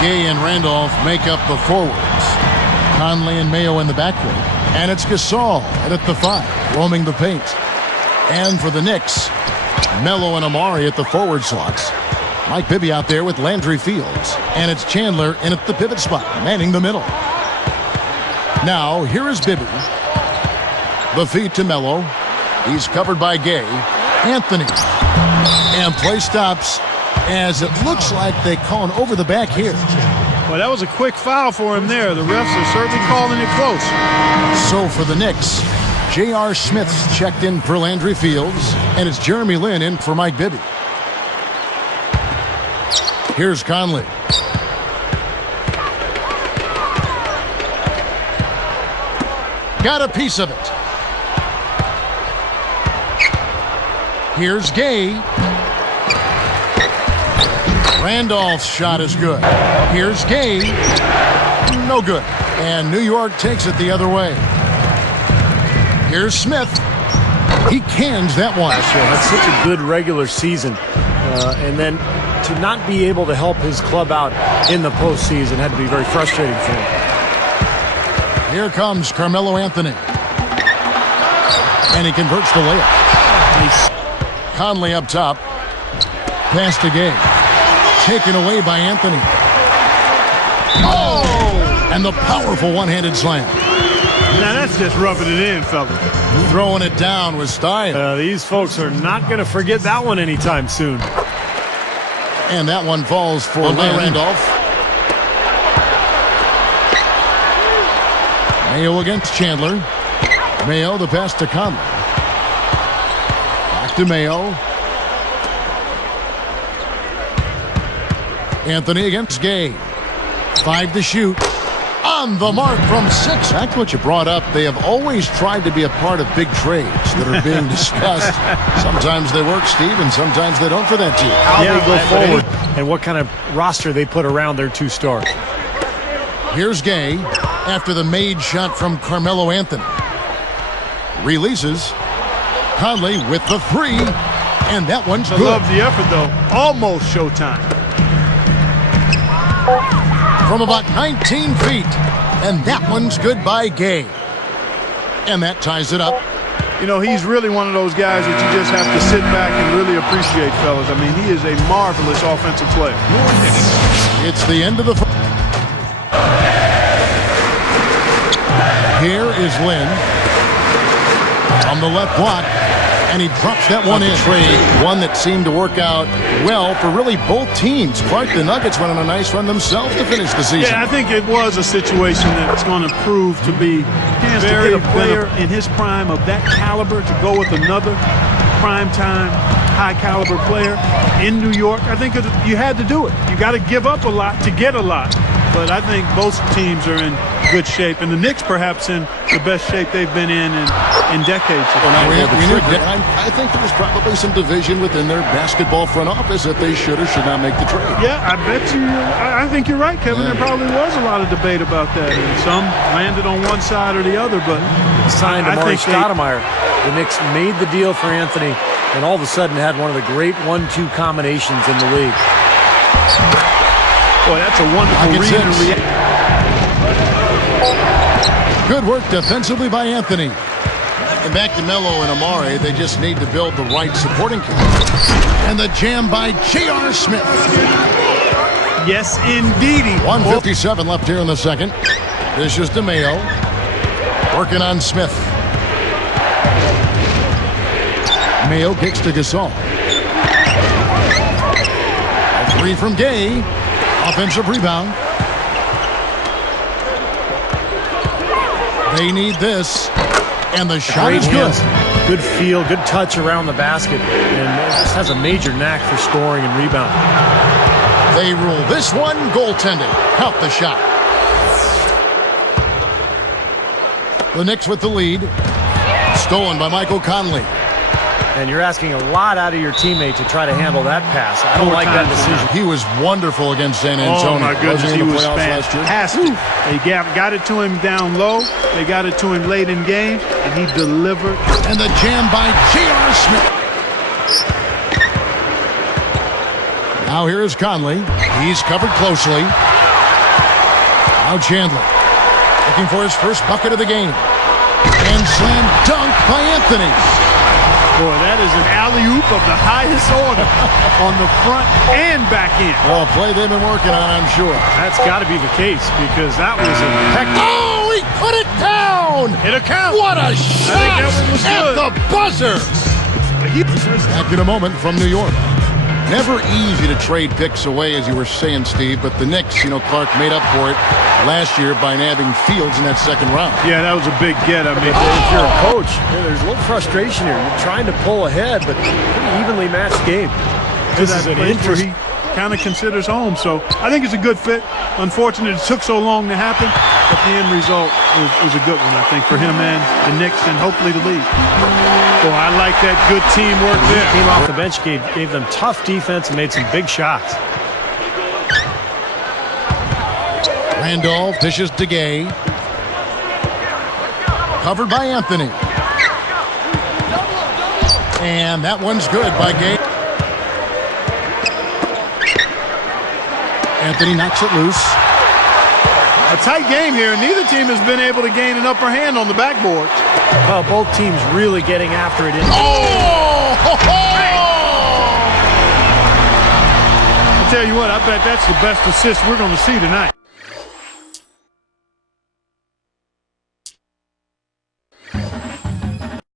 Gay and Randolph make up the forwards. Conley and Mayo in the backcourt. And it's Gasol at the 5, roaming the paint. And for the Knicks, Melo and Amari at the forward slots. Mike Bibby out there with Landry Fields. And it's Chandler in at the pivot spot, manning the middle. Now, here is Bibby. The feed to Melo. He's covered by Gay. Anthony. And play stops as it looks like they call an over the back here. Well, that was a quick foul for him there. The refs are certainly calling it close. So for the Knicks, J.R. Smith's checked in for Landry Fields, and it's Jeremy Lin in for Mike Bibby. Here's Conley. Got a piece of it. Here's Gay. Randolph's shot is good. Here's Gay. No good. And New York takes it the other way. Here's Smith. He cans that one. That's such a good regular season. And then to not be able to help his club out in the postseason had to be very frustrating for him. Here comes Carmelo Anthony. And he converts the layup. Conley up top. Pass to Gay. Taken away by Anthony. Oh! And the powerful one-handed slam. Now that's just rubbing it in, fella. Throwing it down with style. These folks are not going to forget that one anytime soon. And that one falls for Randolph. Mayo against Chandler. Mayo, the pass to Conley. Back to Mayo. Anthony against Gay. 5 to shoot. On the mark from 6. Back to what you brought up. They have always tried to be a part of big trades that are being discussed. Sometimes they work, Steve, and sometimes they don't for that team. How they go forward and what kind of roster they put around their 2 stars. Here's Gay after the made shot from Carmelo Anthony. Releases. Conley with the 3. And that one's good. I love the effort, though. Almost showtime. From about 19 feet. And that one's good by Gay. And that ties it up. You know, he's really one of those guys that you just have to sit back and really appreciate, fellas. I mean, he is a marvelous offensive player. It's the end of the first. Here is Lin. On the left block. And he drops that one in. Trade, one that seemed to work out well for really both teams. Clark, the Nuggets went on a nice run themselves to finish the season. Yeah, I think it was a situation that's going to prove to be very a player in his prime of that caliber to go with another prime-time, high-caliber player in New York. I think you had to do it. You got to give up a lot to get a lot. But I think both teams are in good shape, and the Knicks perhaps in the best shape they've been in decades. I think there was probably some division within their basketball front office that they should or should not make the trade. Yeah, I bet you. I think you're right, Kevin. Yeah. There probably was a lot of debate about that, and some landed on one side or the other. But signed Amari Stoudemire. The Knicks made the deal for Anthony, and all of a sudden had one of the great 1-2 combinations in the league. Boy, that's a wonderful read and react. Good work defensively by Anthony. And back to Melo and Amari. They just need to build the right supporting cast. And the jam by J.R. Smith. Yes, indeedy. 1:57 left here in the second. This is DeMayo. Working on Smith. Mayo kicks to Gasol. A 3 from Gay. Offensive rebound. They need this. And the shot is good. Good feel, good touch around the basket. And just has a major knack for scoring and rebounding. They rule this one goaltending. Count the shot. The Knicks with the lead. Stolen by Michael Conley. And you're asking a lot out of your teammate to try to handle that pass. I don't like that decision. He was wonderful against San Antonio. Oh, my goodness. He was fantastic. They got it to him down low. They got it to him late in game, and he delivered. And the jam by J.R. Smith. Now here is Conley. He's covered closely. Now Chandler looking for his first bucket of the game. And slam dunk by Anthony. Boy, that is an alley-oop of the highest order on the front and back end. Well, a play they've been working on, I'm sure. That's got to be the case because that was a heck. Oh, he put it down! It'll count. What a shot! I think that one was at good. the buzzer! Back in a moment from New York. Never easy to trade picks away, as you were saying, Steve, but the Knicks, Clark made up for it last year by nabbing Fields in that second round. Yeah, that was a big get. I mean, If you're a coach, there's a little frustration here. You're trying to pull ahead, but pretty evenly matched game. This is an interesting. He kind of considers home, so I think it's a good fit. Unfortunately, it took so long to happen, but the end result was a good one, I think, for him and the Knicks and hopefully the league. Boy, I like that good teamwork He there. came off the bench, gave them tough defense and made some big shots. Randolph dishes to Gay. Covered by Anthony. And that one's good by Gay. Anthony knocks it loose. A tight game here, and neither team has been able to gain an upper hand on the backboard. Well, both teams really getting after it. Oh! I'll tell you what, I bet that's the best assist we're going to see tonight.